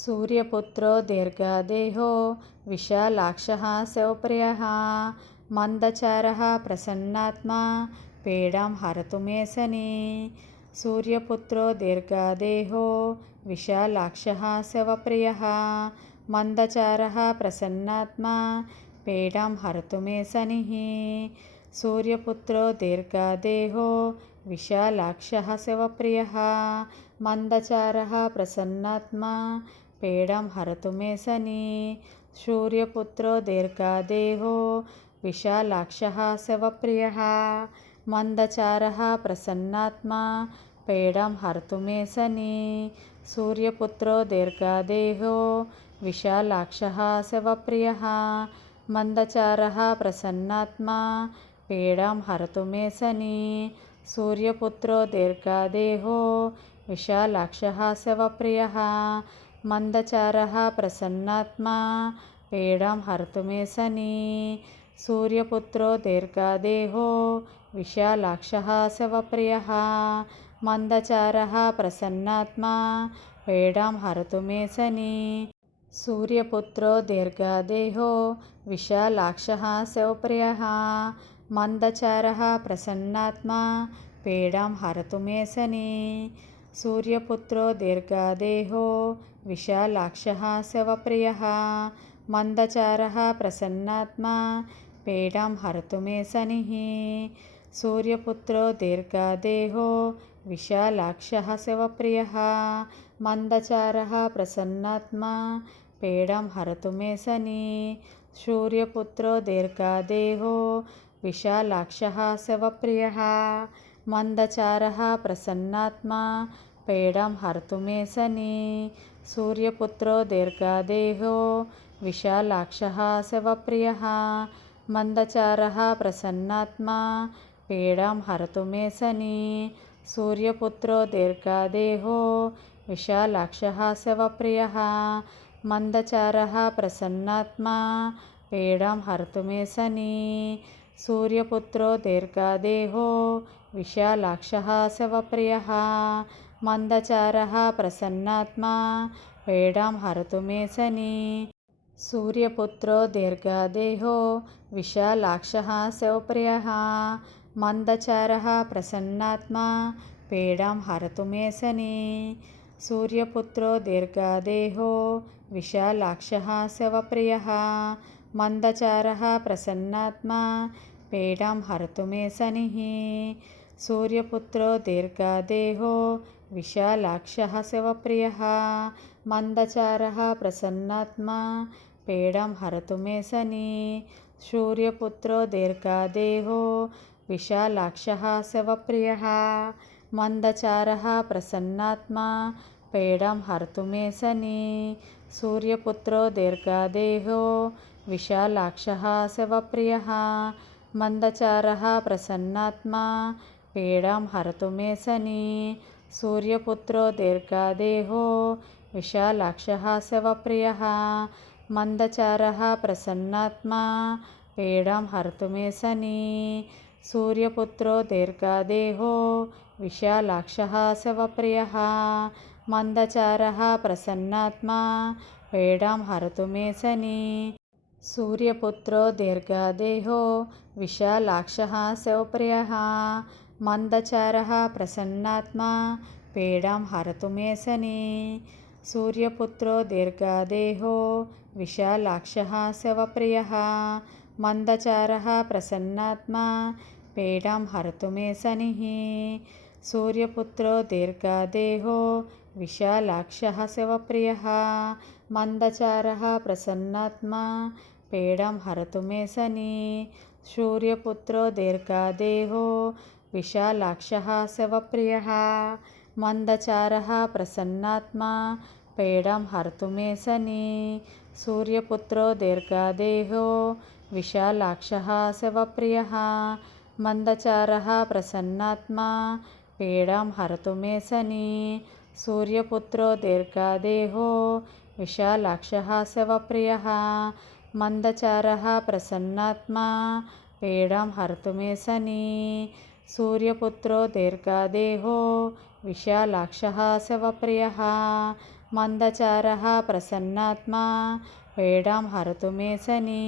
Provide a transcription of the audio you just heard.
सूर्यपुत्रो दीर्घदेहो विशालाक्षः शिवप्रियः मन्दचारः प्रसन्नात्मा पीडां हरतु मे Shani. सूर्यपुत्रो दीर्घदेहो विशालाक्षः शिवप्रियः मन्दचारः प्रसन्नात्मा पीडां हरतु मे शनिः। सूर्यपुत्रो दीर्घदेहो विशालाक्षः शिवप्रियः मन्दचारः प्रसन्नात्मा पीडां हरतु मे Shani. सूर्यपुत्रो दीर्घदेहो विशालाक्षः शिवप्रियः मन्दचारः प्रसन्नात्मा पीडां हरतु मे Shani. सूर्यपुत्रो दीर्घदेहो विशालाक्षः शिवप्रियः मन्दचारः प्रसन्नात्मा पीडां हरतु मे Shani. सूर्यपुत्रो दीर्घदेहो विशालाक्षः शिवप्रियः मन्दचारः प्रसन्नात्मा पीडां हरतु मे Shani. सूर्यपुत्रो दीर्घदेहो विशालाक्षः शिवप्रियः मन्दचारः प्रसन्नात्मा पीडां हरतु मे Shani. सूर्यपुत्रो दीर्घदेहो विशालाक्षः शिवप्रियः मन्दचारः प्रसन्नात्मा पीडां हरतु मे Shani. सूर्यपुत्रो दीर्घदेहो विशालाक्षः शिवप्रियः मन्दचारः प्रसन्नात्मा पीडां हरतु मे शनिः। सूर्यपुत्रो दीर्घदेहो विशालाक्षः शिवप्रियः मन्दचारः प्रसन्नात्मा पीडां हरतु मे Shani. सूर्यपुत्रो दीर्घदेहो विशालाक्षः शिवप्रियः मन्दचारः प्रसन्नात्मा पीडां हरतु मे Shani. सूर्यपुत्रो दीर्घदेहो विशालाक्षः शिवप्रियः मन्दचारः प्रसन्नात्मा पीडां हरतु मे Shani. सूर्यपुत्रो दीर्घदेहो विशालाक्षः शिवप्रियः मन्दचारः प्रसन्नात्मा पीडां हरतु मे Shani. सूर्यपुत्रो दीर्घदेहो विशालाक्षः शिवप्रियः मन्दचारः प्रसन्नात्मा पीडां हरतु मे Shani. सूर्यपुत्रो दीर्घदेहो विशालाक्षः शिवप्रियः मन्दचारः प्रसन्नात्मा पीडां हरतु मे Shani. सूर्यपुत्रो दीर्घदेहो विशालाक्षः शिवप्रियः मन्दचारः प्रसन्नात्मा पीडां हरतु मे शनिः। सूर्यपुत्रो दीर्घदेहो विशालाक्षः शिवप्रियः मन्दचारः प्रसन्नात्मा पीडां हरतु मे Shani. सूर्यपुत्रो दीर्घदेहो विशालाक्षः शिवप्रियः मन्दचारः प्रसन्नात्मा पीडां हरतु मे Shani. सूर्यपुत्रो दीर्घदेहो विशालाक्षः शिवप्रियः मन्दचारः प्रसन्नात्मा पीडां हरतु मे Shani. सूर्यपुत्रो दीर्घदेहो विशालाक्षः शिवप्रियः मन्दचारः प्रसन्नात्मा पीडां हरतु मे Shani. सूर्यपुत्रो दीर्घदेहो विशालाक्षः शिवप्रियः मन्दचारः प्रसन्नात्मा पीडां हरतु मे Shani. सूर्यपुत्रो दीर्घदेहो विशालाक्षः शिवप्रियः मन्दचारः प्रसन्नात्मा पीडां हरतु मे Shani. सूर्यपुत्रो दीर्घदेहो विशालाक्षः शिवप्रियः मन्दचारः प्रसन्नात्मा पीडां हरतु मे शनिः। सूर्यपुत्रो दीर्घदेहो विशालाक्षः शिवप्रियः मन्दचारः प्रसन्नात्मा पीडां हरतु मे Shani. सूर्यपुत्रो दीर्घदेहो विशालाक्षः शिवप्रियः मन्दचारः प्रसन्नात्मा पीडां हरतु मे Shani. सूर्यपुत्रो दीर्घदेहो विशालाक्षः शिवप्रियः मन्दचारः प्रसन्नात्मा पीडां हरतु मे Shani. सूर्यपुत्रो दीर्घदेहो विशालाक्षः शिवप्रियः मन्दचारः प्रसन्नात्मा पीडां हरतु मे Shani. सूर्यपुत्रो दीर्घदेहो विशालाक्षः शिवप्रियः మందచారः ప్రసన్నాత్మా పీడాం హరతు మే శని.